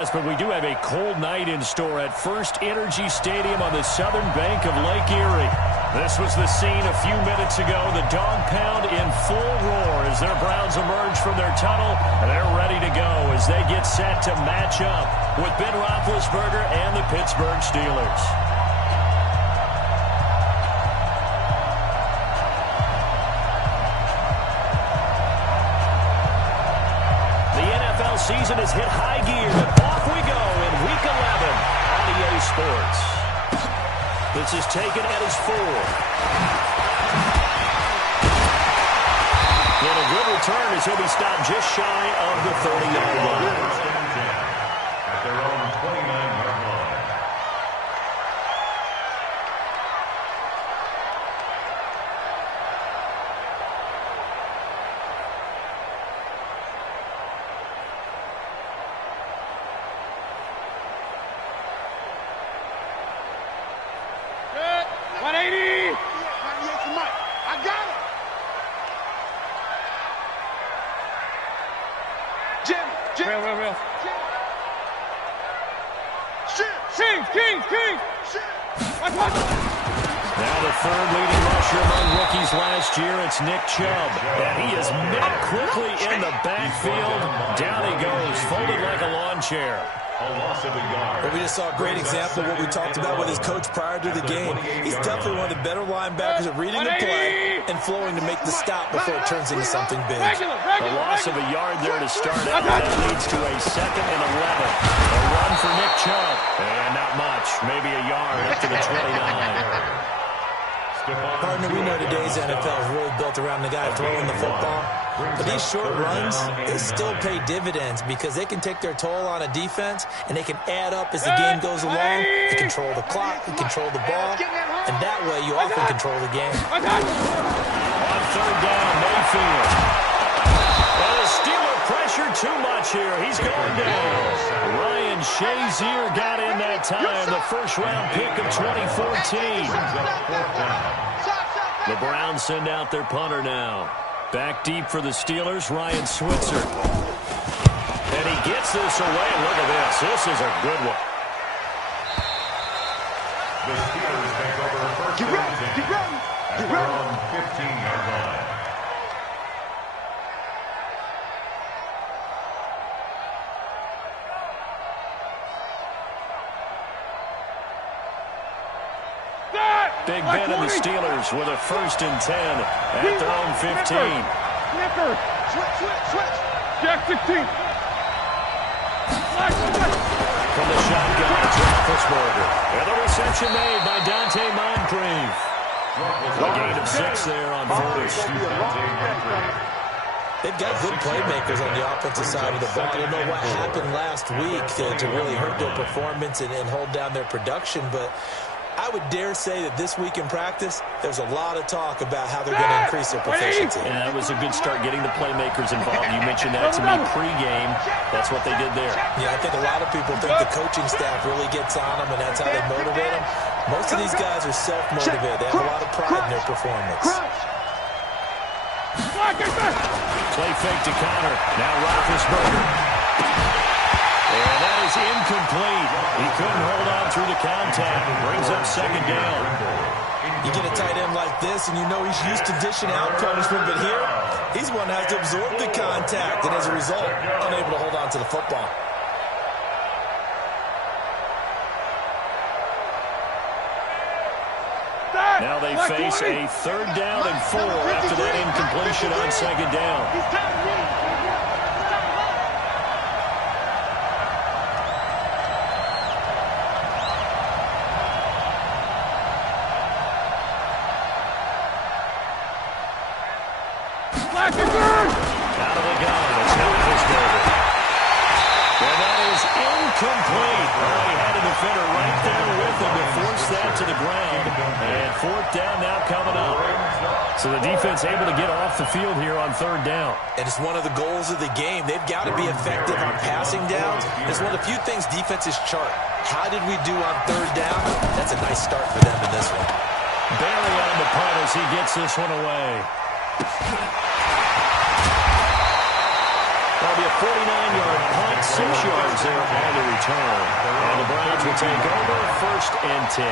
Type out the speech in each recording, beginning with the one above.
But we do have a cold night in store at First Energy Stadium on the southern bank of Lake Erie. This was the scene a few minutes ago. The dog pound in full roar as their Browns emerge from their tunnel. They're ready to go as they get set to match up with Ben Roethlisberger and the Pittsburgh Steelers. Season has hit high gear, and off we go in Week 11 on EA Sports. This is taken at his 4. And a good return as he'll be stopped just shy of the 30-yard line. At their own 29-yard line. Now the third leading rusher among rookies last year, it's Nick Chubb. And he is met quickly in the backfield. Down he goes, folded like a lawn chair. Well, we just saw a great example of what we talked about with his coach prior to the game. He's definitely one of the better linebackers at reading the play and flowing to make the stop before it turns into something big. A loss of a yard there to start out. That leads to a 2nd and 11. A run for Nick Chubb. And not much. Maybe a yard up to the 29. Partner, we know today's NFL is really built around the guy throwing the football. But these short runs, they still pay dividends because they can take their toll on a defense and they can add up as the game goes along. You control the clock, you control the ball, and that way you often control the game. On 3rd down, Mayfield. Well, the Steeler pressure too much here. He's going down. Ryan Shazier got in that time, the first-round pick of 2014. The Browns send out their punter now. Back deep for the Steelers, Ryan Switzer. And he gets this away. Look at this. This is a good one. The Steelers take over first at their own 15-yard line. Big Ben and the Steelers with a 1st and 10 at their own 15. Switch. Jack 16. From the shotgun, it's Roethlisberger. And the reception made by Dante Moncrief. A gain of 6 there on 1st. They've got good playmakers on the offensive side of the ball. I don't know what happened last week to really hurt their performance and hold down their production, but I would dare say that this week in practice, there's a lot of talk about how they're going to increase their proficiency. And that was a good start getting the playmakers involved. You mentioned that to me pregame. That's what they did there. Yeah, I think a lot of people think the coaching staff really gets on them, and that's how they motivate them. Most of these guys are self-motivated. They have a lot of pride in their performance. Play fake to Connor. Now Roethlisberger. And that is incomplete. He couldn't hold on through the contact. Brings up 2nd down. You get a tight end like this, and you know he's used to dishing out punishment, but here, he's one that has to absorb the contact, and as a result, unable to hold on to the football. Now they face a 3rd down and 4 after that incompletion on 2nd down. Out of the gun, it's Roethlisberger. And that is incomplete. Oh, he had a defender right there with him to force that to the ground. And 4th down now coming up. So the defense able to get off the field here on 3rd down. And it's one of the goals of the game. They've got to be effective on passing downs. It's one of the few things defenses chart. How did we do on 3rd down? That's a nice start for them in this one. Barely on the punt as he gets this one away. That'll be a 49-yard punt about 6 yards there on the return. And the Browns will take over 1st and 10.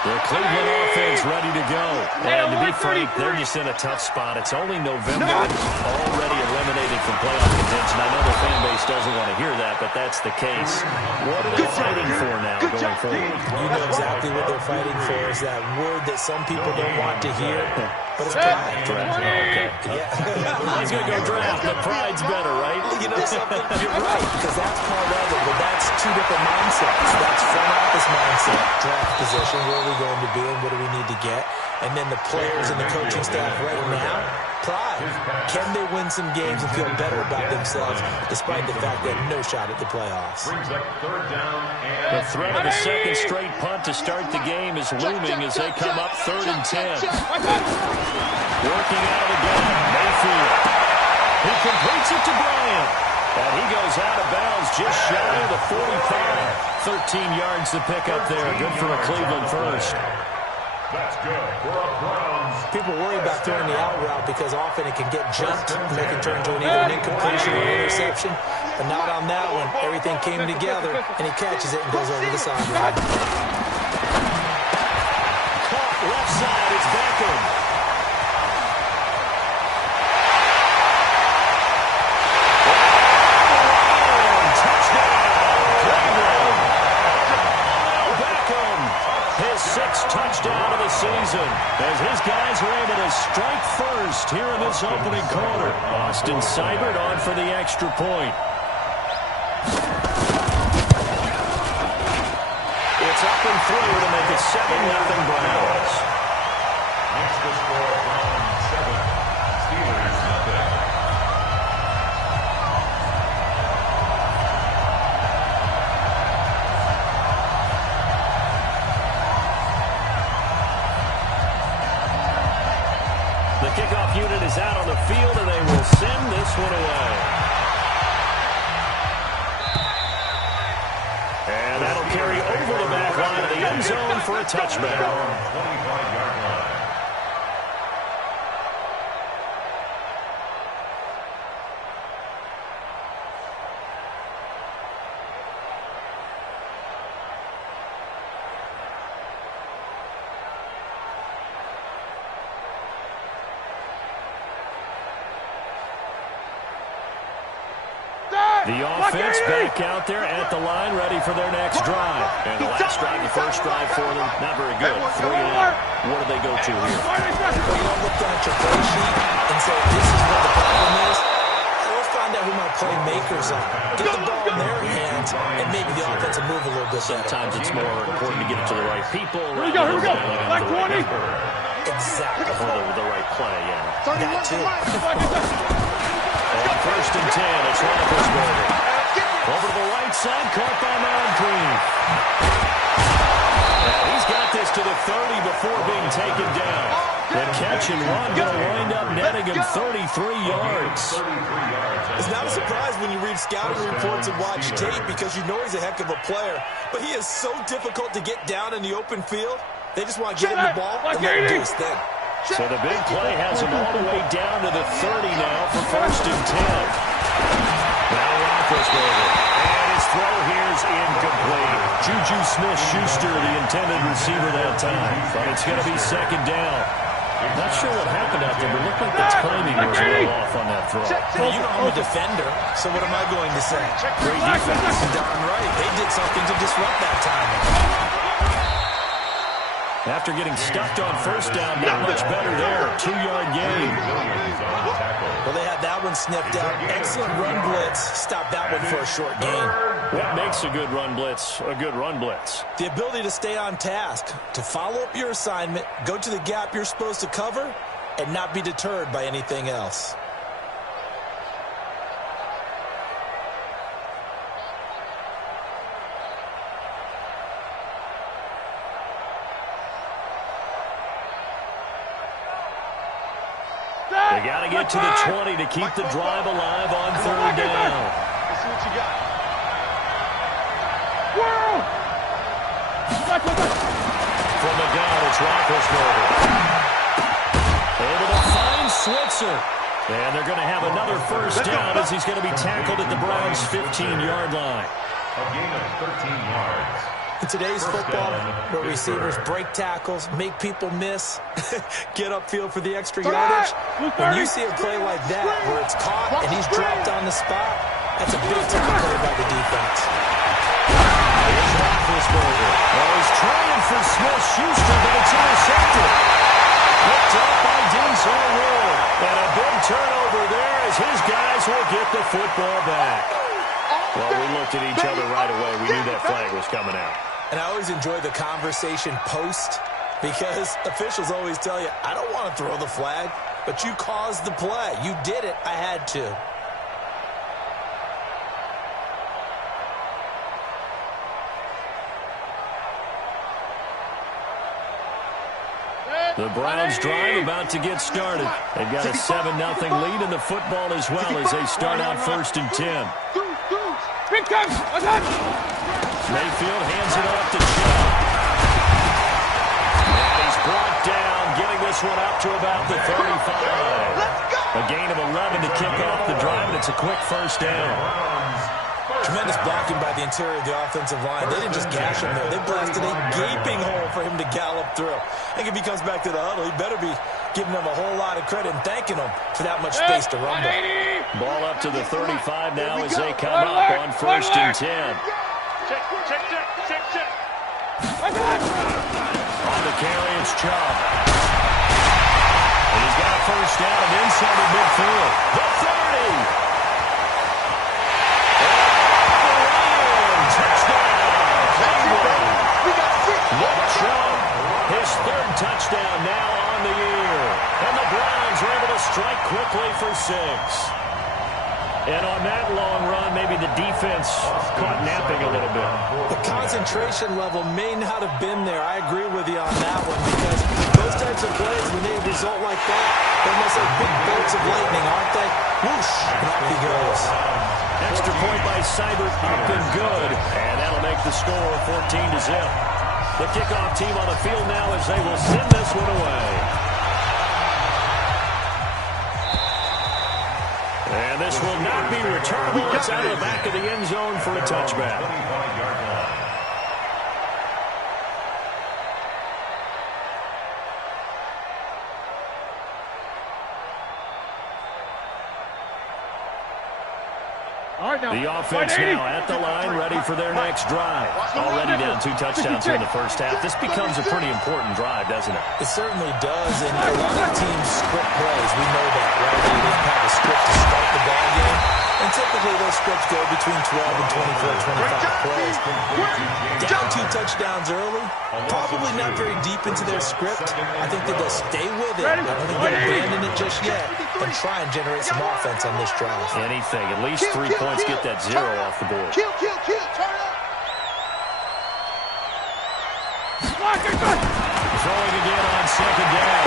The Cleveland offense ready to go. And to be frank, they're just in a tough spot. It's only November, already eliminated from playoff contention. I know the fan base doesn't want to hear that, but that's the case. What are they fighting for now going forward? You know exactly what they're fighting for. Is that word that some people don't want to hear, but it's pride. Okay. Yeah. He's going to go draft, but pride's better, right? You know something? You're right, because that's part of it, but that's 2 different mindsets. That's front office mindset, draft position, where are we going to be and what do we need to get? And then the players and the coaching staff right now, pride. Can they win some games and feel better about themselves despite the fact they have no shot at the playoffs? The threat of a second straight punt to start the game is looming as they come up 3rd and 10. Working out of the gun, Mayfield. He completes it to Bryant. And he goes out of bounds just shy of the 45. 13 yards to pick up there. Good for a Cleveland first. That's good for a Browns. People worry about throwing the out route because often it can get jumped and it can turn into either an incompletion or an interception. But not on that one. Everything came together, and he catches it and goes over the sideline. Caught left side. It's Beckham. His 6th touchdown of the season as his guys are able to strike first here in this opening quarter. Austin Seibert on for the extra point. It's up and through to make it 7-0 Browns. Next to score, Browns 7, Steelers 0. The kickoff unit is out on the field, and they will send this one away. And that'll carry over the back line of the end zone for a touchback. 25-yard line. The offense back out there at the line, ready for their next drive. And the last drive, the first drive for them, not very good. 3 and out. What do they go to here? Well, you don't look down at your play sheet and say, this is what the problem is. We'll find out who my playmakers are. Get the ball in their hands, and maybe the offense will move a little bit better. Sometimes it's more important to get it to the right people. Here we go. Black 20. Exactly. Or the right play, yeah. That too. On 1st and 10, it's Roethlisberger. Over to the right side, caught by Moncrief. Now he's got this to the 30 before being taken down. The catch and run going to wind up netting him 33 yards. It's not a surprise when you read scouting reports and watch tape because you know he's a heck of a player. But he is so difficult to get down in the open field. They just want to get him the ball and let him do his thing. So the big play has him all the way down to the 30 now for 1st and 10. Now Roethlisberger. And his throw here's incomplete. Juju Smith-Schuster, the intended receiver that time. But it's going to be 2nd down. Not sure what happened out there, but it looked like the timing was a little off on that throw. Well, you know I'm a defender, so what am I going to say? Great defense. Darn right. They did something to disrupt that timing. After getting stuffed on 1st down, not much better there. 2-yard gain. Well, they had that one sniffed out. Excellent run blitz. Stop that one for a short gain. What makes a good run blitz a good run blitz? The ability to stay on task, to follow up your assignment, go to the gap you're supposed to cover, and not be deterred by anything else. They got to get to the 20 to keep the drive alive on 3rd down. Let's see what you got. Whoa! From the gun, it's Roethlisberger. Able to find Switzer. And they're going to have another first down as he's going to be tackled at the Browns' 15-yard line. A gain of 13 yards. In today's football, where receivers break tackles, make people miss, get upfield for the extra yardage, when you see a play like that where it's caught and he's dropped on the spot, that's a big-time play by the defense. Here's Roethlisberger. Oh, he's trying for Smith-Schuster, but it's intercepted. Picked up by Denzel Ward. And a big turnover there as his guys will get the football back. Well, we looked at each other right away. We knew that flag was coming out. And I always enjoy the conversation post because officials always tell you, I don't want to throw the flag, but you caused the play. You did it. I had to. The Browns drive about to get started. They've got a 7-0 lead in the football as well as they start out 1st and 10. Mayfield hands it off to Chubb. And he's brought down, getting this one up to about the 35. A gain of 11 to kick off the drive, and it's a quick first down. Tremendous blocking by the interior of the offensive line. They didn't just gash him there. They blasted a gaping hole for him to gallop through. I think if he comes back to the huddle, he better be giving them a whole lot of credit and thanking them for that much space to rumble. Ball up to the 35 now as they come up on 1st and 10. Check. On the carry, it's Chubb. And he's got a first down and inside the midfield. The 30. His 3rd touchdown now on the year. And the Browns are able to strike quickly for 6. And on that long run, maybe the defense caught napping a little bit. The concentration level may not have been there. I agree with you on that one because those types of plays, when they result like that, they're almost like big bolts of lightning, aren't they? Whoosh, and off he goes. Extra point by Seibert, up and good. And that'll make the score 14-0. The kickoff team on the field now as they will send this one away. And this will not be returnable. It's out of the back of the end zone for a touchback. The offense now at the line, ready for their next drive. Already down 2 touchdowns here in the first half. This becomes a pretty important drive, doesn't it? It certainly does, and a lot of teams script plays. We know that, right? They have a script to start the ball game, and typically those scripts go between 12 and 24, 25 plays. Down 2 touchdowns early, probably not very deep into their script. I think that they'll stay with it. I don't think they'll abandon it just yet and try and generate some offense on this drive. Anything, at least 3 points, get that 0 off the board. Turn up. Throwing again on 2nd down.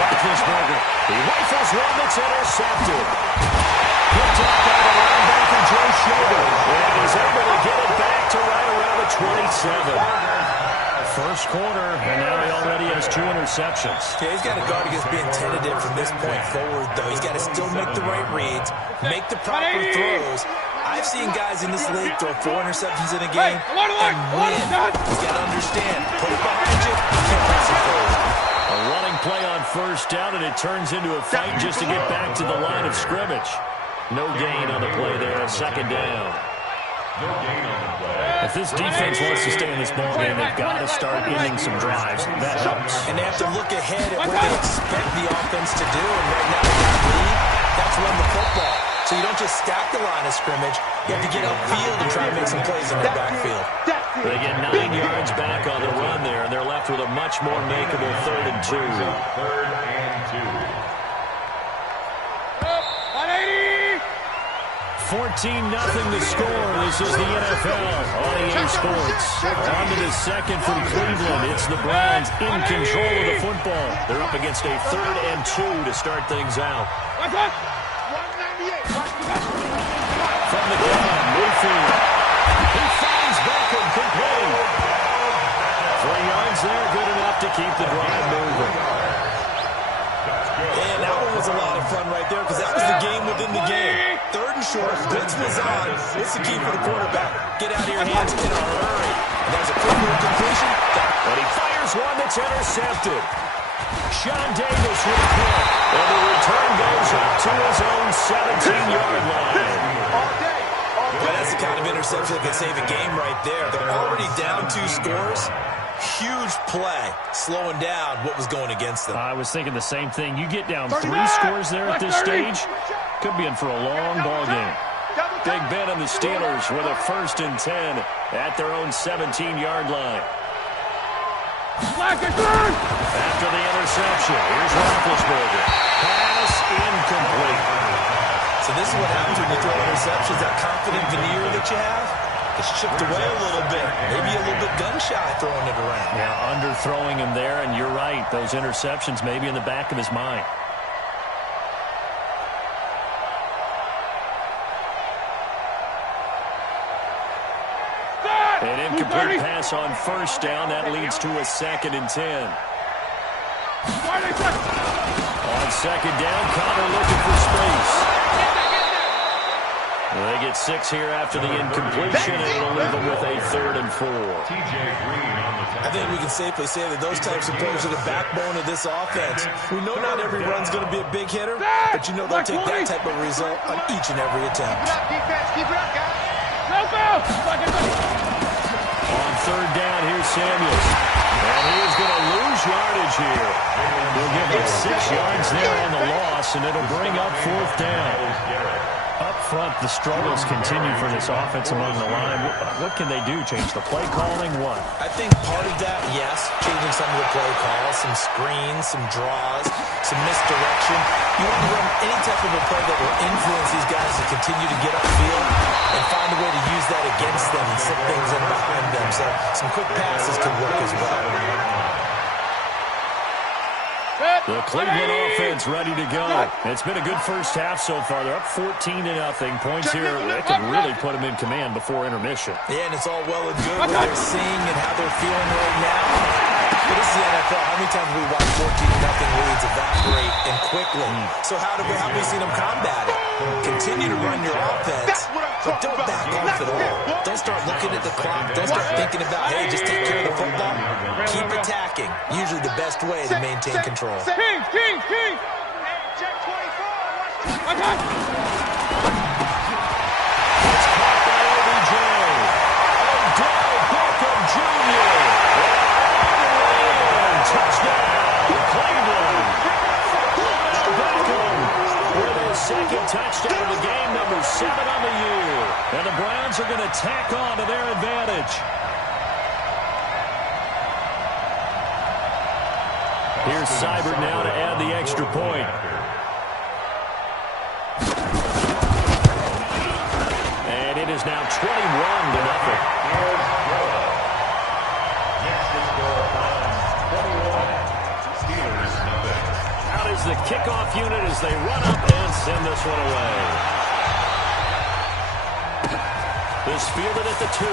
Roethlisberger. He rifles one that's intercepted. Picked up by the linebacker, Joe Schobert. And is able to get it back to right around the 27. First quarter, and now he already has 2 interceptions. Yeah, he's got to guard against being tentative from this point forward, though. He's got to still make the right reads, make the proper throws. I've seen guys in this league throw 4 interceptions in a game and win. He's got to understand, put it behind you, you can't pass it forward. A running play on 1st down, and it turns into a fight just to get back to the line of scrimmage. No gain on the play there, 2nd down. If this defense wants to stay in this ballgame, they've got to start ending some drives. That helps. And they have to look ahead at what they expect the offense to do. And right now, they got a lead. That's run the football. So you don't just stack the line of scrimmage. You have to get upfield and try and make some plays in the backfield. They get 9 yards back on the run there, and they're left with a much more makeable 3rd and 2. 3rd and 2. 14-0 the score. This is the NFL on EA Sports. On to the second from Cleveland. It's the Browns in control of the football. They're up against a 3rd and 2 to start things out. From the gun, Mayfield. He finds Beckham complete. 3 yards there, good enough to keep the drive moving. And that one was a lot of fun right there because that was for the quarterback. Get out of your hands in a hurry. And there's a quick little completion. But he fires one that's intercepted. Sean Davis with a pick. And the return goes up to his own 17-yard line. Well, that's the kind of interception that can save a game right there. They're already down 2 scores. Huge play, slowing down what was going against them. I was thinking the same thing. You get down 3 scores there at this stage, could be in for a long ball game. Big Ben and the Steelers with a 1st and 10 at their own 17-yard line. After the interception, here's Roethlisberger. Pass incomplete. So this is what happens when you throw interceptions, that confident veneer that you have. It's chipped away a little bit. Maybe a little bit gun-shy throwing it around. Yeah, underthrowing him there, and you're right. Those interceptions may be in the back of his mind. An incomplete pass on 1st down. That leads to a 2nd and 10. On 2nd down, Connor looking for space. They get 6 here after the incompletion, and it'll leave them with a 3rd and 4. I think we can safely say that those types of plays are the backbone of this offense. We know not every run's going to be a big hitter, but you know they'll take that type of result on each and every attempt. On 3rd down, here's Samuels. And he is going to lose yardage here. He'll give up 6 yards there on the loss, and it'll bring up 4th down. Up front, the struggles continue for this offense among the line. What can they do? Change the play calling? What? I think part of that, yes, changing some of the play calls, some screens, some draws, some misdirection. You want to run any type of a play that will influence these guys to continue to get upfield and find a way to use that against them and slip things in behind them. So some quick passes can work as well. The Cleveland offense ready to go. It's been a good first half so far. They're up 14-0. Points here that could really put them in command before intermission. Yeah, and it's all well and good what they're seeing and how they're feeling right now. But this is the NFL. How many times have we watched 14-0 leads evaporate and quickly? So how have we seen them combat it? Continue to run your offense, but don't back off at all. Don't start looking at the clock. Don't start thinking about, hey, just take care of the football. Keep attacking. Usually the best way to maintain control. King! Check 24. Okay. It's caught by OBJ. Odell Beckham Jr. Touchdown, Cleveland. Beckham with his 2nd touchdown of the game, number 7 on the year. And the Browns are going to tack on to their advantage. Here's Seibert now to add the extra point. And it is now 21-0. Out is the kickoff unit as they run up and send this one away. This fielded at the 2.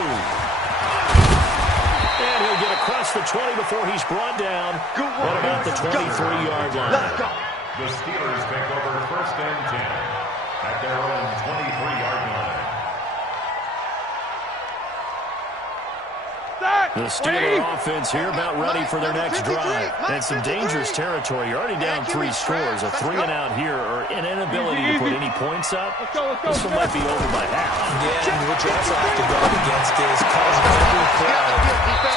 And he'll get across the 20 before he's brought down at about the 23-yard line. The Steelers take over 1st and 10 at their own 23-yard line. The Steeler offense here about ready for their next drive. And some dangerous territory. You're already down 3 scores. A 3-and-out here or an inability to put any points up. This one might be over by half. Yeah, and what you also have to guard against is causing every play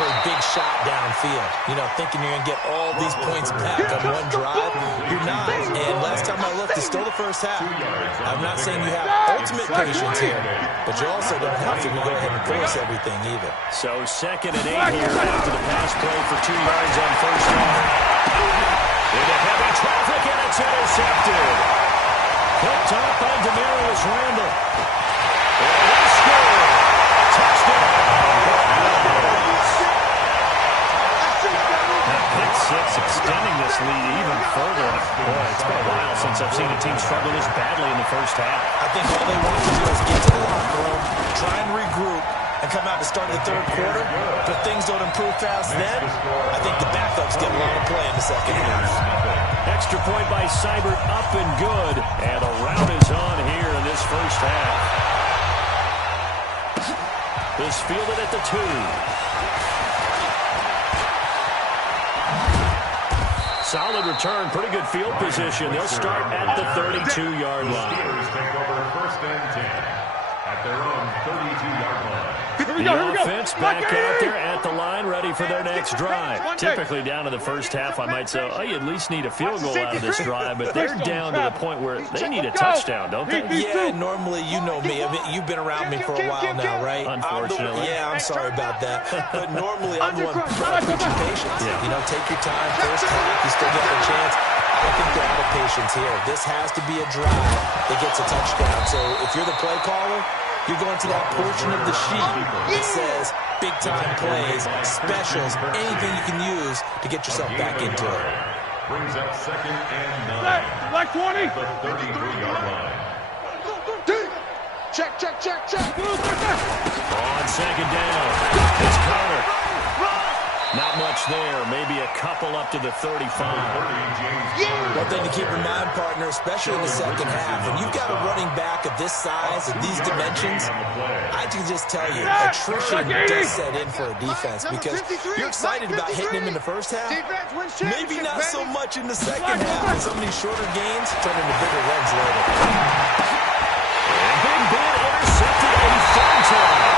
for a big shot downfield. You know, thinking you're going to get all these points back on one drive. You're not. And last time I looked, it's still the first half. I'm not saying you have ultimate patience here, but you also don't have to go ahead and force everything either. So 2nd and 8 here after the pass play for 2 yards on 1st down. Into heavy traffic, and it's intercepted. Picked up by Demarius Randall. And they score. Touchdown. Pick 6 extending this lead even further. Boy, it's been a while since I've seen a team struggle this badly in the first half. I think all they want to do is get to the locker room, try and regroup, and come out to start the 3rd quarter. But things don't improve fast then. I think the backups get a lot of play in the 2nd half. Extra point by Seibert, up and good. And the rout is on here in this first half. is fielded at the 2. Solid return, pretty good field position. They'll start at the 32-yard line. Steelers take over 1st and 10 at their own 32-yard line. The offense back out there at the line, ready for their next drive. Typically down to the first half, I might say, oh, you at least need a field goal out of this drive, but they're down to the point where they need a touchdown, don't they? Yeah, normally, you know me. I mean, you've been around me for a while now, right? Unfortunately. I'm sorry about that. But normally, I'm the one preaching patience. Yeah. You know, take your time, first half, you still got a chance. I think they're out of patience here. This has to be a drive that gets a touchdown. So if you're the play caller, you're going to that portion of the sheet that says big-time plays, specials, anything you can use to get yourself back into it. Brings up 2nd and 9. Like 20. The 33-yard line. Check. On 2nd down, it's Connor. Not much there, maybe a couple up to the 35. One thing to keep in mind, partner, especially in the second half, when you've got a running back of this size and these dimensions, I can just tell you, attrition does set in for a defense because you're excited about hitting him in the first half. Maybe not so much in the second half, and some of these shorter gains turn into bigger runs later. Big Ben intercepted a third time.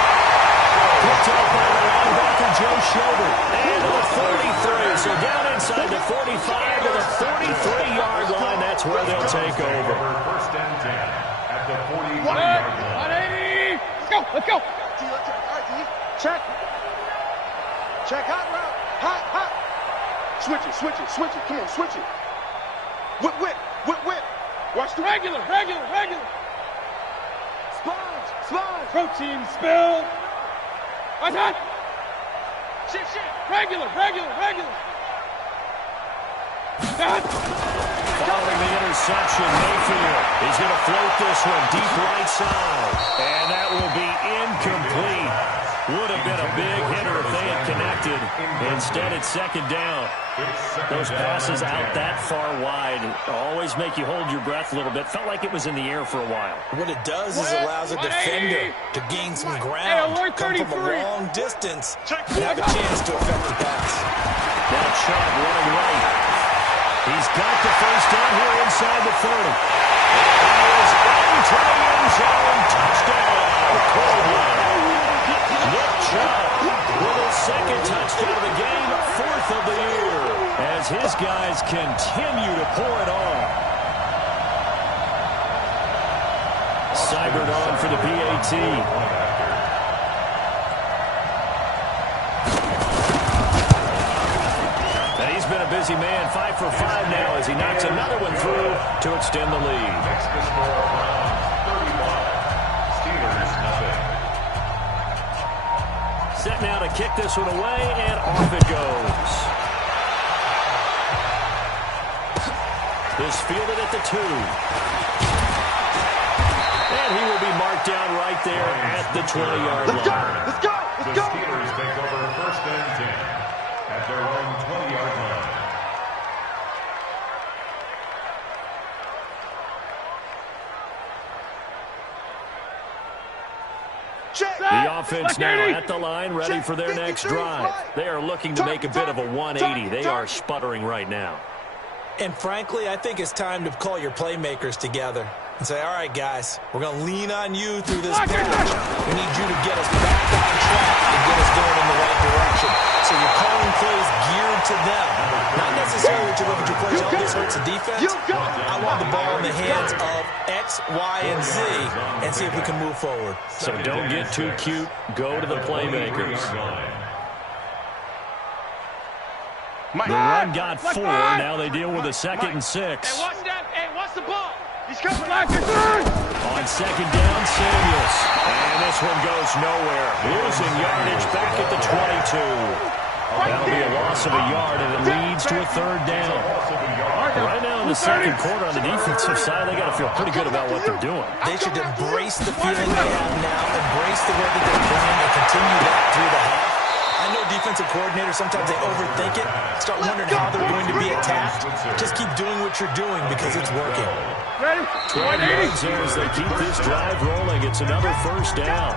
Picked up by the linebacker, Joe Schobert. And to the 43, so down inside the 45 to the 33-yard line. That's where they'll take over. 1st and 10 at the 43-yard line. 180. Let's go. Check. Hot route. Hot. Switch it. Come on, switch it. Whip. Watch the regular. Sponge. Protein spill. Hot. Shit. Regular. Following the interception, Mayfield is going to float this one deep right side. And that will be incomplete. Would have been a big hitter if they had connected. Instead, it's 2nd down. Those passes out that far wide always make you hold your breath a little bit. Felt like it was in the air for a while. What it does is it allows a defender to gain some ground, come from a long distance, and have a chance to affect the pass. Now Chubb running right. He's got the first down here inside the 30. He is into the end zone. Touchdown. Nick Chubb with his 2nd touchdown of the game, 4th of the year, as his guys continue to pour it on. Seibert on for the PAT. He's been a busy man, 5 for 5 now as he knocks another one through to extend the lead. Next to score around 31. Steelers nothing. Set now to kick this one away, and off it goes. This fielded at the 2. And he will be marked down right there at the 20-yard line. Let's go. The Steelers take over 1st and 10 at their own 20-yard line. The offense now at the line, ready for their next drive. They are looking to make a bit of a 180. They are sputtering right now. And frankly, I think it's time to call your playmakers together and say, all right, guys, we're going to lean on you through this patch. We need you to get us back on track and get us going in the right direction. So you're calling plays geared to them. Not necessarily to look at your plays, oh, this hurts the defense. I want the ball in the hands of X, Y, and Z and see if we can move forward. So don't get too cute. Go to the playmakers. The run got 4. Now they deal with a 2nd and 6. Hey, watch the ball. He's coming back. On 2nd down, Samuels. And this one goes nowhere. Losing yardage back at the 22. That'll be a loss of a yard, and it leads to a 3rd down. Right now in the 2nd quarter on the defensive side, they got to feel pretty good about what they're doing. They should embrace the feeling they have now, embrace the way that they're playing, and continue that through the half. I know defensive coordinators, sometimes they overthink it, start wondering how they're going to be attacked. Just keep doing what you're doing because it's working. 12 yards there as they keep this drive rolling. It's another 1st down.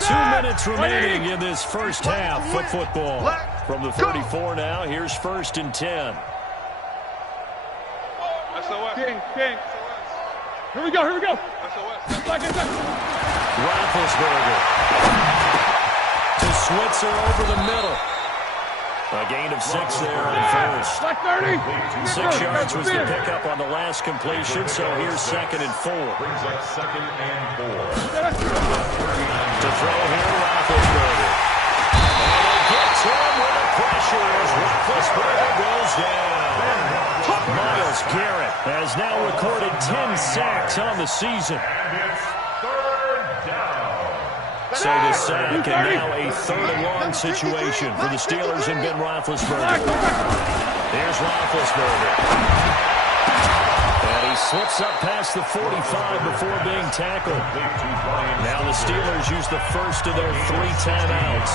2 minutes remaining in this first half of football. From the 34 now, here's 1st and 10. King. Here we go. Roethlisberger to Switzer over the middle. A gain of 6 there on first. 6 yards was the pickup on the last completion, so here's 2nd and 4. Brings up 2nd and 4. To throw here, Roethlisberger. And they get to him with the pressure as Roethlisberger goes down. Myles Garrett has now recorded 10 sacks on the season. And it's 3rd down. So the sack, and now a 3rd and long situation for the Steelers and Ben Roethlisberger. Here's Roethlisberger. And he slips up past the 45 before being tackled. Now the Steelers use the first of their 3 timeouts.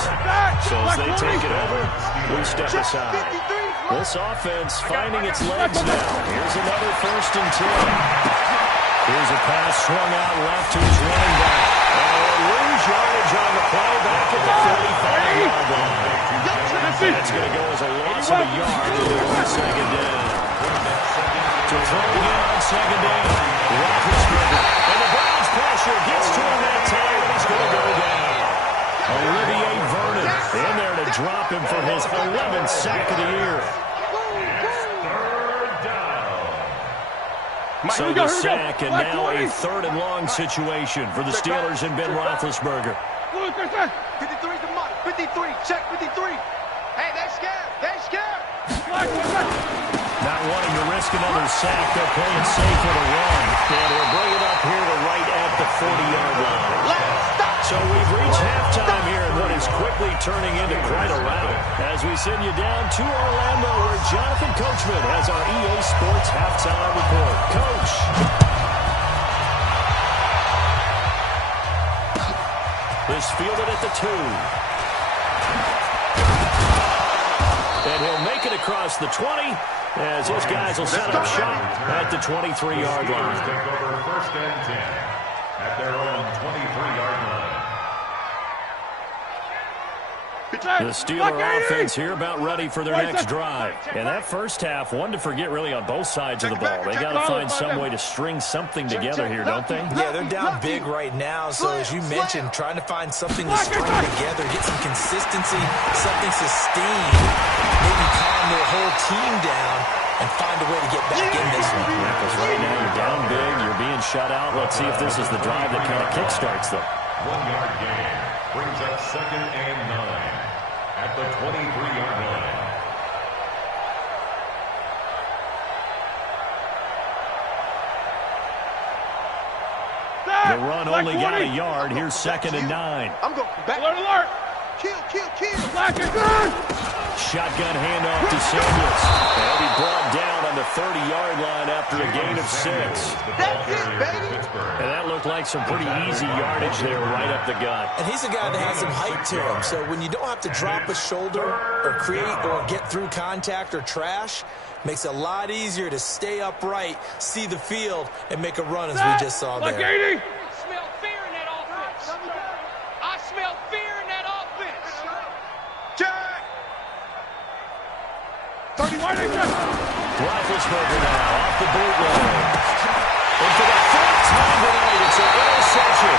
So as they take it over, we step aside. This offense finding its legs now. Here's another 1st and 10. Here's a pass swung out left to his running back. And lose yardage on the play back at the 45-yard line. That's going to go as a loss of a yard on 2nd down. To throw again on 2nd down. Roethlisberger. And the Browns pressure gets to him that time, and he's going to go down. Olivier Vernon in there to drop him for his 11th sack of the year. So the sack, and now a 3rd and long situation for the Steelers and Ben Roethlisberger. 53's the money. 53. Check 53. Hey, they scared. Not wanting to risk another sack, they're playing safe with a run. And we'll bring it up here to right at the 40-yard line. So we've reached halftime here in what is quickly turning into quite a rout. As we send you down to Orlando, where Jonathan Coachman has our EA Sports halftime report. Coach. This fielded at the 2. And he'll make it across the 20 as his guys will set up shop at the 23-yard line. Take over 1st and 10 at their own 23-yard line. The Steeler offense here about ready for their next drive. And that first half, one to forget really on both sides of the ball. They got to find some way to string something together here, don't they? Yeah, they're down big right now. So as you mentioned, trying to find something to string together, get some consistency, something sustained, maybe calm their whole team down and find a way to get back in this one. Yeah, because right now you're down big, you're being shut out. Let's see if this is the drive that kind of kickstarts them. 1-yard gain brings up 2nd and 9 at the 23-yard line. The run only got a yard. Here's 2nd and 9. I'm going back. Alert. Kill. Shotgun handoff to Samuels. And he brought down on the 30-yard line after a gain of 6. That's it, baby. And that looked like some pretty easy yardage there right up the gut. And he's a guy that has some height to him. So when you don't have to drop a shoulder or create or get through contact or trash, makes it a lot easier to stay upright, see the field, and make a run as we just saw there. I smell fear in that offense. I smell fear in that offense. Jack. 31. Roethlisberger now off the bootleg. And for the 4th time tonight, it's an interception.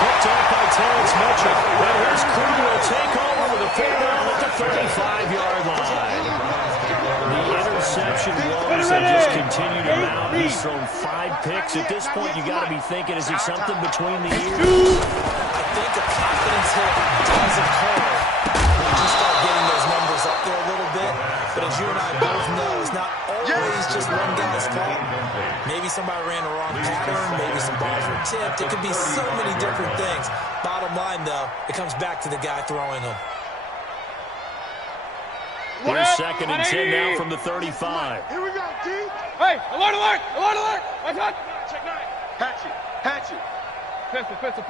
Picked up by Terrence Mitchell. And his crew will take over with a 4th down at the 35-yard line. The interception woes have just continued to mount. He's thrown 5 picks. At this point, you got to be thinking, is it something between the ears? I think a confidence hit does occur when you start getting those numbers up there a little bit. But as you and I both know, it's not always just one guy's fault. Maybe somebody ran the wrong pattern. Maybe some balls were tipped. It could be so many different things. Bottom line, though, it comes back to the guy throwing them. Here's 2nd and 10 now from the 35. Here we go, D. Hey, alert. Watch out. Check 9. Hatchet. Pistol.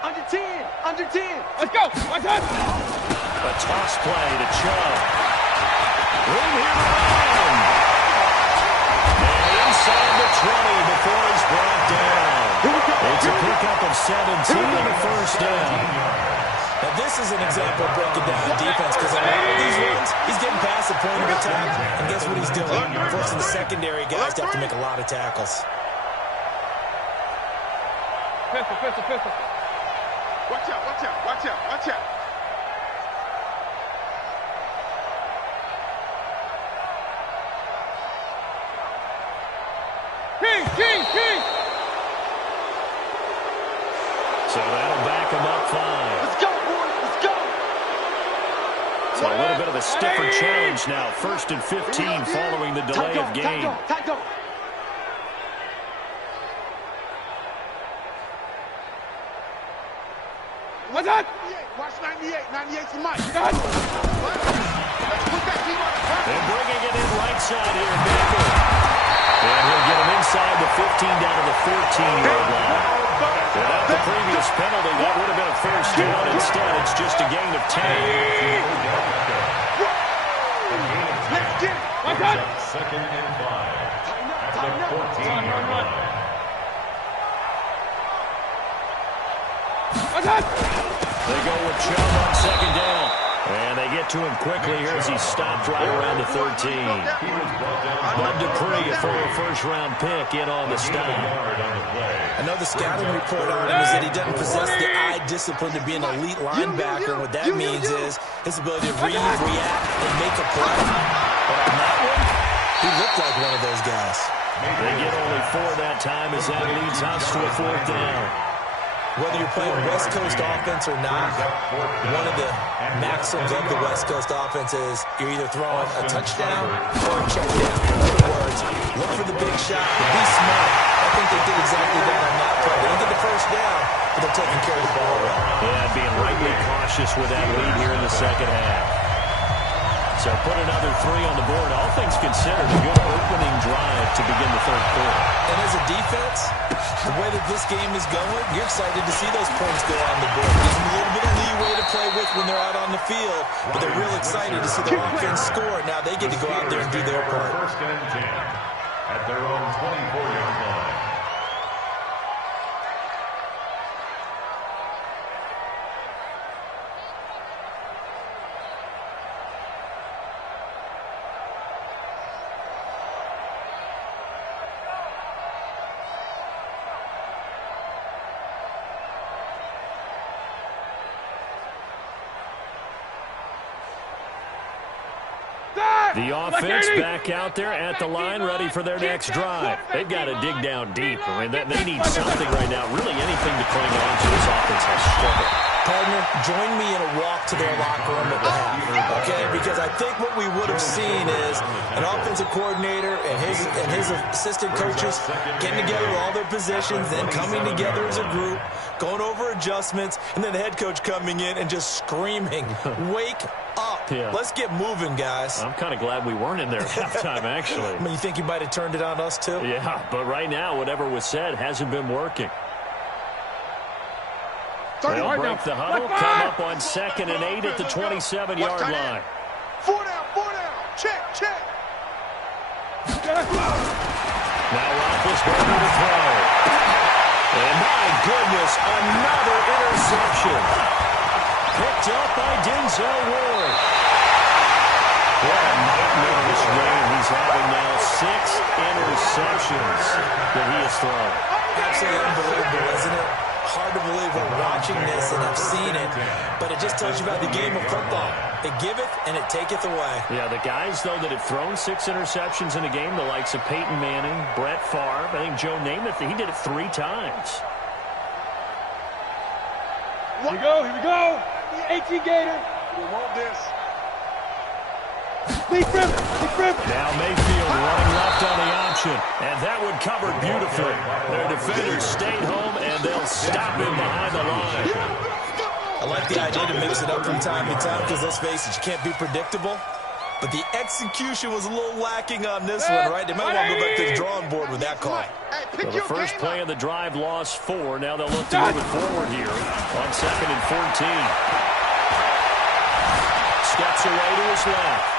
Under 10. Let's go. Watch out. A toss play to Chubb. Room here to run. And inside the 20 before he's brought down. It's It's a pickup of 17 and a first down. Now, this is an example of breaking down the defense because on all of these runs, he's getting past the point of attack. And guess what he's doing? Forcing the secondary guys to have to make a lot of tackles. Pistol, pistol, pistol. Watch out, watch out, watch out, watch out. King, king, king. So that'll back him up 5. Let's go, boys, let's go. So a little bit of a stiffer challenge now. 1st and 15 following the delay of game. Tight dog. What's that? Watch 98. 98's the mic. Let's put that team on the front. And bringing it in right side here, Baker. And he'll get him inside the 15 down to the 14-yard line. Without the previous penalty, that would have been a first down. Instead, it's just a gain of 10. Let's get it. What's that? 2nd and 5. At the 14-yard line. What's that? They go with Chubb on 2nd down. And they get to him quickly here as he stopped right around the 13. Bud Dupree, a former first-round pick, in on the stop. I know the scouting report on him is that he doesn't possess the eye discipline to be an elite linebacker. What that means is his ability to read, react, and make a play. But on that one, he looked like one of those guys. They get only 4 that time as that leads us to a 4th down. Whether you're playing West Coast offense or not, one of the maxims of the West Coast offense is you're either throwing a touchdown or a check down. In other words, look for the big shot, but be smart. I think they did exactly that on that play. They didn't get the first down, but they're taking care of the ball well. Yeah, being rightly cautious with that lead here in the second half. So put another 3 on the board. All things considered, a good opening drive to begin the 3rd quarter. And as a defense, the way that this game is going, you're excited to see those points go on the board. Gives them a little bit of leeway to play with when they're out on the field, but they're real excited to see their offense score. Now they get to go out there and do their part. 1st and 10 at their own 24-yard line. The offense back out there at the line, ready for their next drive. They've got to dig down deep. I mean, they need something right now. Really anything to cling on to. This offense has struggled. Partner, join me in a walk to their locker room at the half, okay? Because I think what we would have seen is an offensive coordinator and his assistant coaches getting together with all their positions, then coming together as a group, going over adjustments, and then the head coach coming in and just screaming, "Wake up. Yeah. Let's get moving, guys." I'm kind of glad we weren't in there at halftime, actually. I mean, you think he might have turned it on us, too? Yeah, but right now, whatever was said hasn't been working. They'll break the huddle, come up on 2nd and 8 at the 27-yard line. 4 down, 4 down. Check. Now Roethlisberger to throw. And my goodness, another interception. Picked up by Denzel Ward. What a nightmarish game he's having now. 6 interceptions that he has thrown. Absolutely unbelievable, isn't it? Hard to believe we're watching this and have seen it, but it just tells you about the game of football. It giveth and it taketh away. Yeah, the guys, though, that have thrown 6 interceptions in a game, the likes of Peyton Manning, Brett Favre, I think Joe Namath, he did it 3 times. Here we go. 18 Gator. We want this. Now Mayfield running left on the option, and that one covered beautifully. Their defenders stayed home, and they'll stop him behind the line. I like the idea to mix it up from time to time because, let's face it, you can't be predictable. But the execution was a little lacking on this one, right? They might want to go back to the drawing board with that call. So the first play of the drive lost 4. Now they'll look to move it forward here on 2nd and 14. Steps away to his left.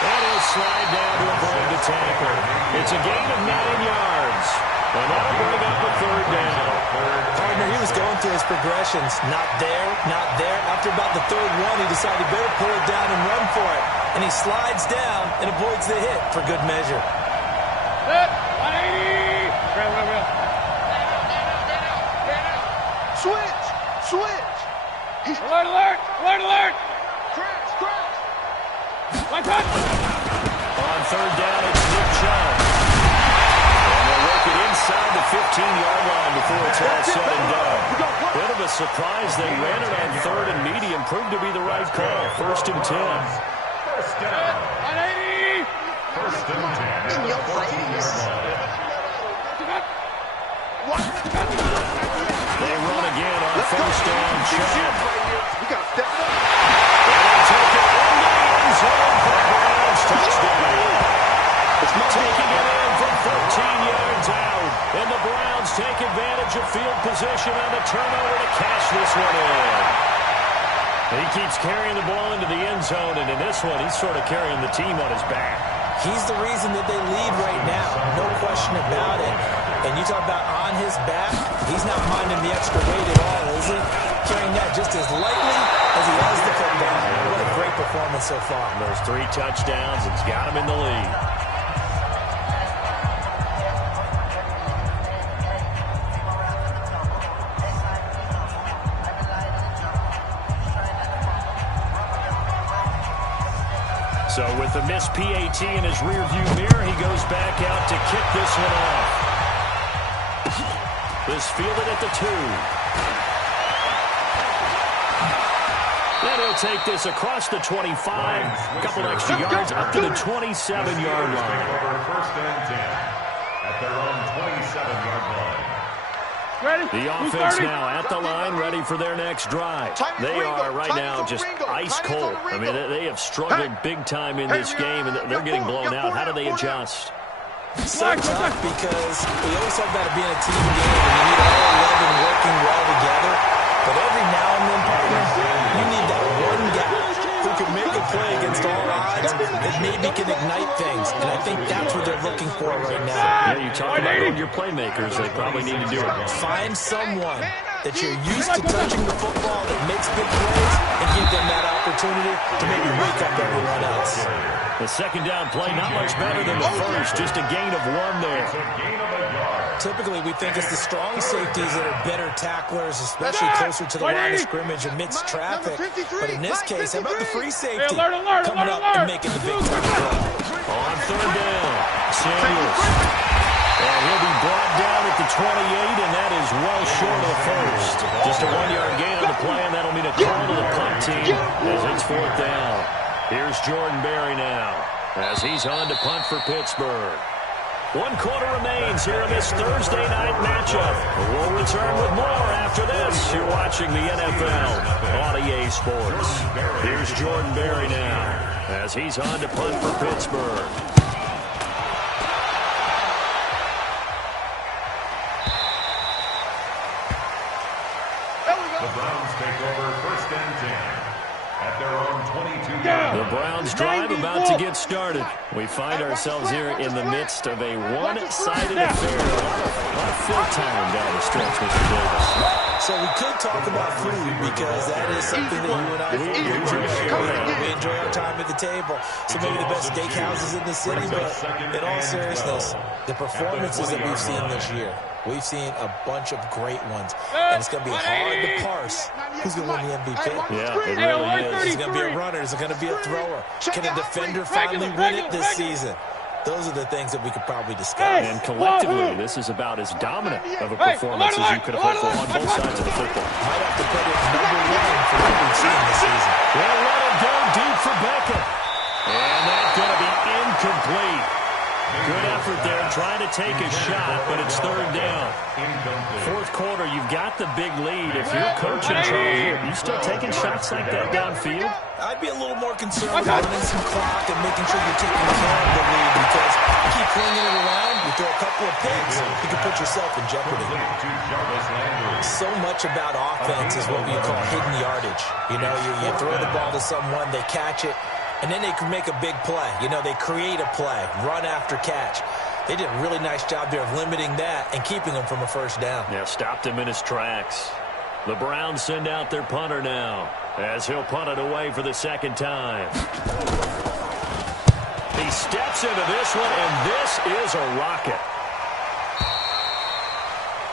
And he'll slide down to avoid the tackle. It's a gain of 9 yards. And that'll bring up a third down. Partner, he was going through his progressions. Not there, not there. After about the third one, he decided he better pull it down and run for it. And he slides down and avoids the hit for good measure. 180! Switch! Switch! Alert, alert! Alert, alert! Crash! Crash! One touch! On third down, it's Nick Chubb. And they'll work it inside the 15-yard line before it's all said and done. Bit of a surprise. They ran it on third and medium. Proved to be the right call. First and 10. First down. 180! First and 10. In your face. They run again on first down. Chubb. We got to step it up. And they take it in the end zone for Browns touchdown. Taking it in from 14 yards out. And the Browns take advantage of field position on the turnover to cash this one in. He keeps carrying the ball into the end zone, and in this one, he's sort of carrying the team on his back. He's the reason that they lead right now. No question about it. And you talk about on his back, he's not minding the extra weight at all, is he? Carrying that just as lightly as he has the football. What a great performance so far. And those 3 touchdowns, it's got him in the lead. So with the missed PAT in his rearview mirror, he goes back out to kick this one off. This fielded at the 2. Then he'll take this across the 25. A couple extra yards up to the 27-yard line. First and 10 at their own 27-yard line. Ready? The offense now at the line, ready for their next drive. They are right now just ice cold. I mean, they have struggled big time in this game, and they're getting blown out. How do they adjust? So tough because we always talk about it being a team game and you need all 11 working well together. But every now and then, partner, you need that one guy who can make a play against all odds that maybe can ignite things. And I think that's what they're looking for right now. Yeah, you talk about your playmakers. They probably need to do it. Find someone that you're used to touching the football that makes big plays and give them that opportunity to maybe wake up everyone else. The second down play, not much better than the first. Just a gain of 1 there. Typically, we think it's the strong safeties that are better tacklers, especially closer to the line of scrimmage amidst traffic. But in this case, how about the free safety coming up and making the big play? On third down, Samuels. And he'll be brought down at the 28, and that is well short of the first. Just a 1-yard gain on the play, and that'll mean a call to the punt team as it's 4th down. Here's Jordan Berry now as he's on to punt for Pittsburgh. 1 quarter remains here in this Thursday night matchup. We'll return with more after this. You're watching the NFL on EA Sports. Here's Jordan Berry now as he's on to punt for Pittsburgh. The Browns take over first and 10 at their own 22-yard line. The Browns drive about to get started. We find ourselves here in the midst of a one-sided affair. A lot of fill time down the stretch, Mr. Davis. So we could talk about food because that is something that you and I enjoy. We enjoy our time at the table. So maybe the best steakhouses in the city, but in all seriousness, the performances that we've seen this year, we've seen a bunch of great ones. And it's going to be hard to parse who's going to win the MVP. Yeah, it really is. Is it going to be a runner? Is it going to be a thrower? Can a defender finally win it this season? Those are the things that we could probably discuss. And collectively, this is about as dominant of a performance as you could have hoped for on both sides of the football. Might have to put it #1 for what we've seen this season. They'll let it go deep for Beckham. And that's going to be incomplete. Good effort there trying to take a shot, but it's 3rd down. 4th quarter, you've got the big lead. If you're coaching Charles, you still taking shots like that downfield? I'd be a little more concerned with running some clock and making sure you're taking care of the lead because you keep flinging it around, you throw a couple of picks, you can put yourself in jeopardy. So much about offense is what we call hidden yardage. You know, you throw the ball to someone, they catch it, And then they can make a big play. You know, they create a play, run after catch. They did a really nice job there of limiting that and keeping him from a first down. Yeah, stopped him in his tracks. The Browns send out their punter now as he'll punt it away for the second time. He steps into this one, and this is a rocket.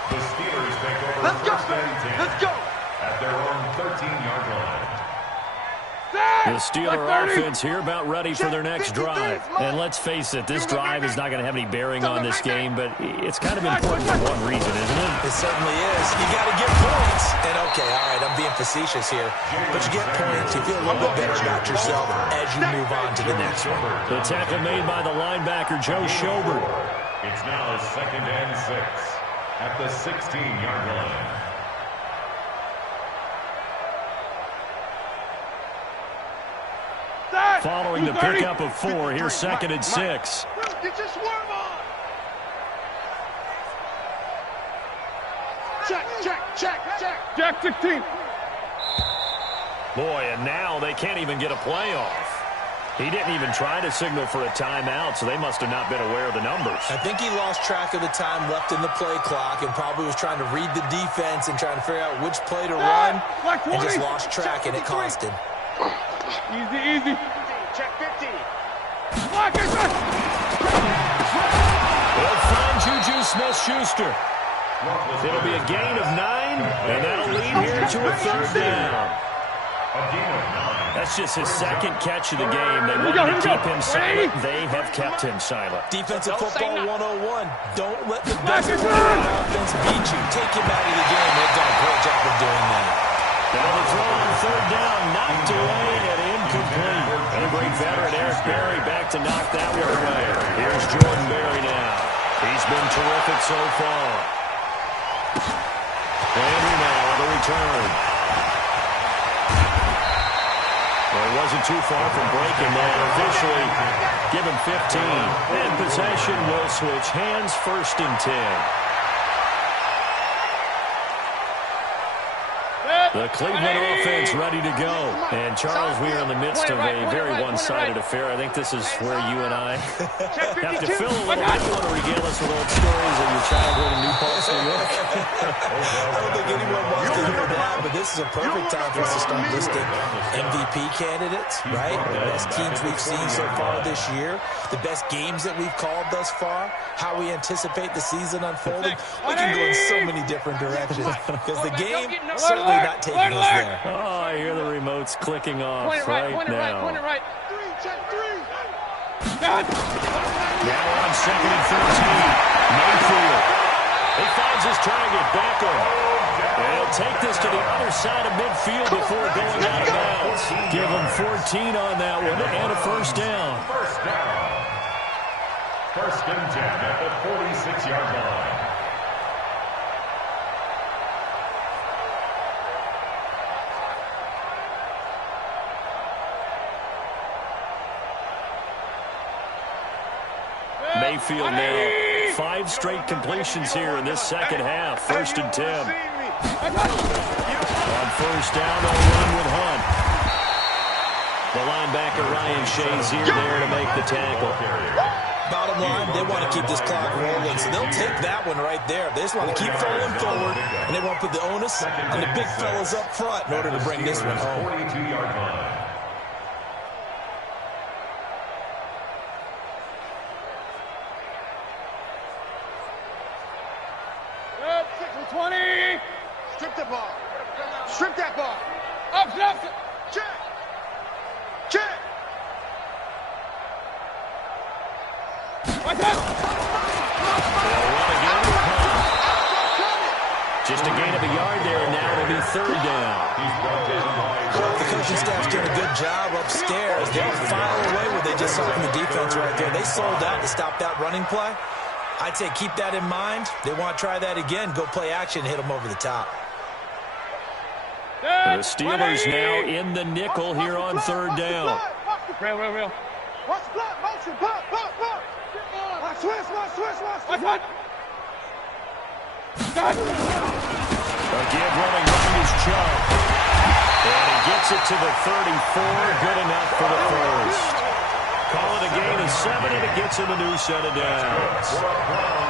The Steelers take over first and 10. Let's go. At their own 13-yard line. The Steeler offense here about ready for their next drive. And let's face it, this drive is not going to have any bearing on this game, but it's kind of important for one reason, isn't it? It certainly is. You got to get points. And, okay, all right, I'm being facetious here. But you get points, you feel a little bit better about yourself as you move on to the next one. The tackle made by the linebacker, Joe Schobert. It's now 2nd and 6 at the 16-yard line. Following the pickup of 4, here's 2nd and 6. Get your swerve on. Check. Jack 16. Boy, and now they can't even get a play off. He didn't even try to signal for a timeout, so they must have not been aware of the numbers. I think he lost track of the time left in the play clock and probably was trying to read the defense and trying to figure out which play to run and just lost track, and it cost him. Easy. Check 50. They'll find Juju Smith-Schuster. It'll be a gain of 9, and that'll lead here to a 3rd down. A gain of 9. That's just his 2nd catch of the game. They wanted to keep him silent. They have kept him silent. Defensive football 101. Don't let the best offense beat you. Take him out of the game. They've done a great job of doing that. Now the throw on 3rd down, knocked away and incomplete. And a great veteran, Eric Berry, back to knock that one away. Here's Jordan Berry now. He's been terrific so far. Henry now with a return. Well, he wasn't too far from breaking that. Officially, give him 15. And possession will switch hands, 1st and 10. The Cleveland offense ready to go. And, Charles, we are in the midst of a very one-sided affair. I think this is where you and I have to fill a little bit. You want to regale us with old stories of your childhood in New Paltz, New York? I don't think anyone wants to hear that, but this is a perfect time for us to start listing MVP candidates, right? The best teams we've seen so far this year, the best games that we've called thus far, how we anticipate the season unfolding. We can go in so many different directions because the game certainly not taking us there. Oh, I hear the remotes clicking off right now. Point it right. Check 3. Now on 2nd and 14, Mayfield. He finds his target, Beckham. And he'll take this to the other side of midfield before going out of bounds. Give him 14 on that one and a 1st down. 1st and 10 at the 46-yard line. Mayfield now, 5 straight completions here in this 2nd half. 1st and 10. On 1st down, they'll run with Hunt. The linebacker, Ryan Shazier, there to make the tackle. Bottom line, they want to keep this clock rolling, so they'll take that one right there. They just want to keep falling forward, and they want to put the onus on the big fellas up front in order to bring this one home. 42-yard line. Strip the ball. Strip that ball. Up. Check. Just a gain of a yard there, and now it'll be 3rd down. The coaching staff's doing a good job upstairs. They'll file away what they just saw from the defense right there. They sold out to stop that running play. I'd say keep that in mind. They want to try that again. Go play action, hit them over the top. The Steelers now in the nickel here on 3rd down. Real. Watch the block, motion, pop. Watch switch. Again running right is Chubb. And he gets Gets it to the 34. Good enough for the first. Call it a gain of 7, and it gets him a new set of downs.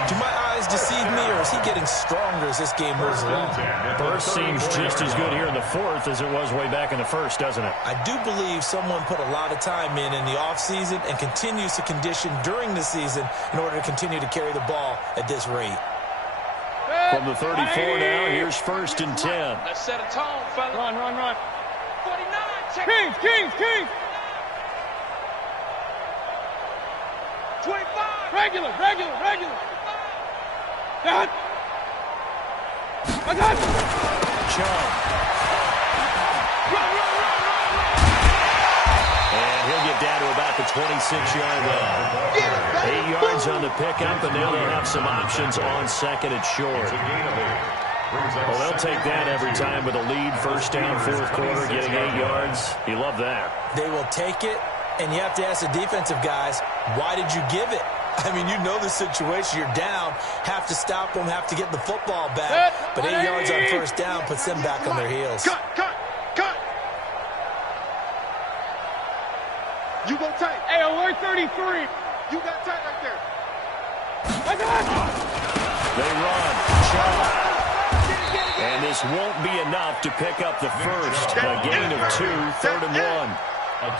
Do my eyes deceive me, or is he getting stronger as this game moves along? Burst seems just as good here in the fourth as it was way back in the first, doesn't it? I do believe someone put a lot of time in the offseason and continues to condition during the season in order to continue to carry the ball at this rate. From the 34 now, here's 1st and 10. Let's set a tone, fella. Run. 49, check. Kings. 25. Regular. Dad. I got it. Chubb. Run. And he'll get down to about the 26-yard line. 8 yards on the pickup, and now they'll have some options on 2nd and short. Well, they'll take that every time with a lead. 1st down, 4th quarter, getting 8 yards. You love that. They will take it, and you have to ask the defensive guys, why did you give it? I mean, you know the situation. You're down, have to stop them, have to get the football back. But 8 yards on 1st down puts them back on their heels. Cut. You go tight. Hey, alert 33. You got tight right there. I got it. They run. Chubb. And this won't be enough to pick up the first. A gain of 2, 3rd and 1. A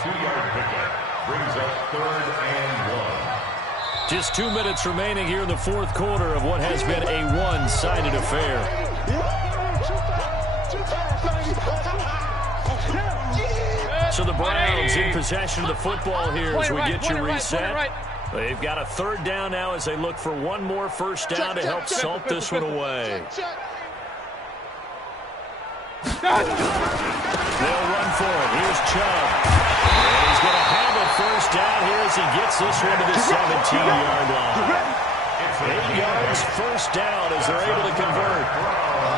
2-yard pickup brings up 3rd and 1. Just 2 minutes remaining here in the 4th quarter of what has been a one-sided affair. So the Browns in possession of the football here as we get you reset. They've got a 3rd down now as they look for one more 1st down to help salt this one away. They'll run for it. Here's Chubb. And he's going to have a 1st down here as he gets this one to the 17-yard line. 8 yards, 1st down as they're able to convert.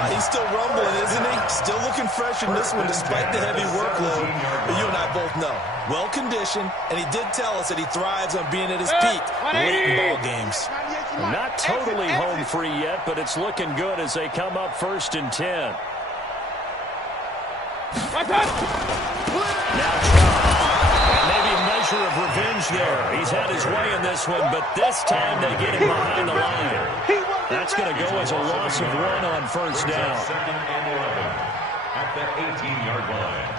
He's still rumbling, isn't he? Still looking fresh in this one despite the heavy workload. But you and I both know, well-conditioned, and he did tell us that he thrives on being at his peak late in ball games. Not totally home free yet, but it's looking good as they come up 1st and 10. Now Chubb. And maybe a measure of revenge there. He's had his way in this one, but this time they get him behind the line. That's going to go as a loss of 1 on 1st down. 2nd and 11 at the 18-yard line.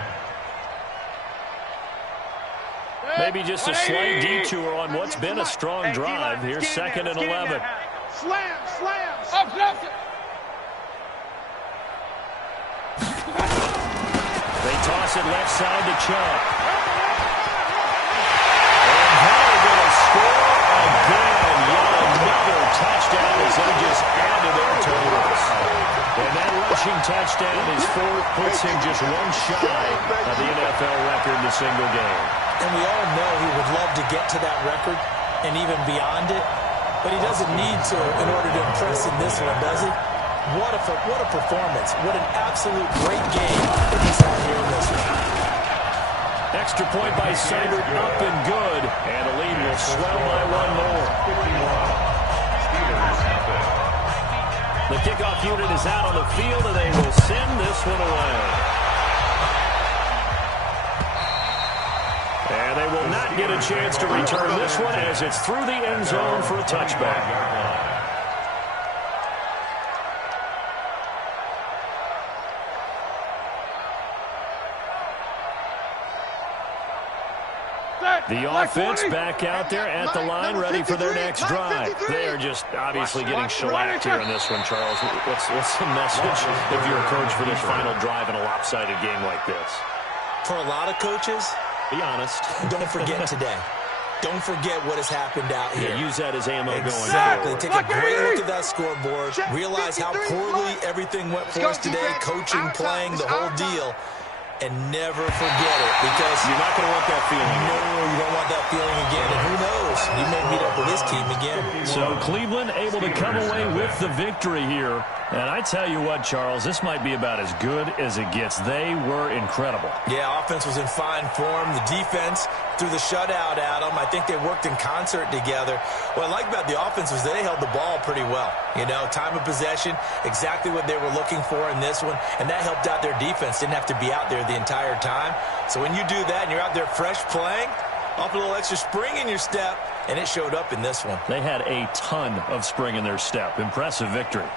Maybe just a slight detour on what's been a strong drive. Here's 2nd and 11. Slams. Up. They toss it left side to Chubb. And they're going to score again. Yet another touchdown as they just add to their totals. And that rushing touchdown is 4th, puts him just one shy of the NFL record in a single game. And we all know he would love to get to that record and even beyond it, but he doesn't need to in order to impress in this one, does he? What a performance. What an absolute great game that he's had here in this one. Extra point by Seibert, up and good. And the lead will swell by 1 more. The kickoff unit is out on the field, and they will send this one away. And they will not get a chance to return this one as it's through the end zone for a touchback. The offense back out there at the line, ready for their next drive. They are just obviously getting shellacked here in this one, Charles. What's the message if you're a coach for this final drive in a lopsided game like this? For a lot of coaches, be honest. Don't forget today. Don't forget what has happened out here. Yeah, use that as ammo going forward. Exactly. Take a great look at that scoreboard. Realize how poorly everything went for us today, coaching, playing, the whole deal. And never forget it, because you're not going to want that feeling again. No, you don't want that feeling again. And who knows? You may meet up with this team again. So Cleveland able to come away with the victory here. And I tell you what, Charles, this might be about as good as it gets. They were incredible. Yeah, offense was in fine form. The defense threw the shutout at them. I think they worked in concert together. What I like about the offense was they held the ball pretty well. You know, time of possession, exactly what they were looking for in this one. And that helped out their defense. Didn't have to be out there the entire time. So when you do that and you're out there fresh playing, off a little extra spring in your step, and it showed up in this one. They had a ton of spring in their step. Impressive victory.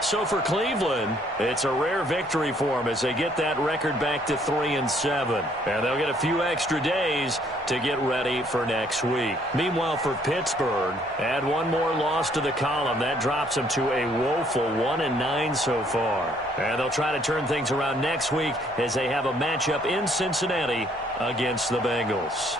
So for Cleveland, it's a rare victory for them as they get that record back to 3-7. And they'll get a few extra days to get ready for next week. Meanwhile, for Pittsburgh, add one more loss to the column. That drops them to a woeful 1-9 so far. And they'll try to turn things around next week as they have a matchup in Cincinnati against the Bengals.